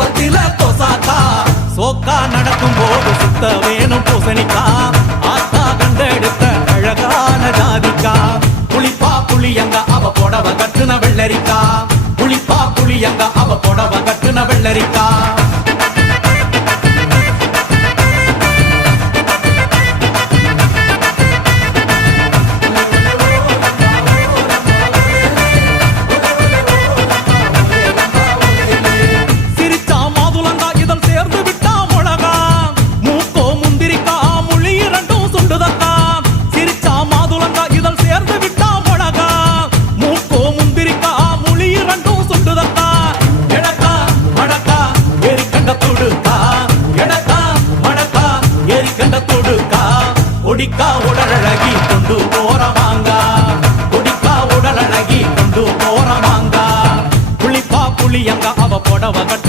பருவத்தில கொசாக்கா சோக்கா நடக்கும் போது சுத்த வேணும் பூசணிக்கா ஆத்தா கண்டெடுத்த அழகான ஜாதிக்கா புளிப்பா புளியங்க அவ புடவ கட்டுன வெள்ளரிக்கா புளிப்பா புளியங்க அவ புடவ கட்டுன வெள்ளரிக்கா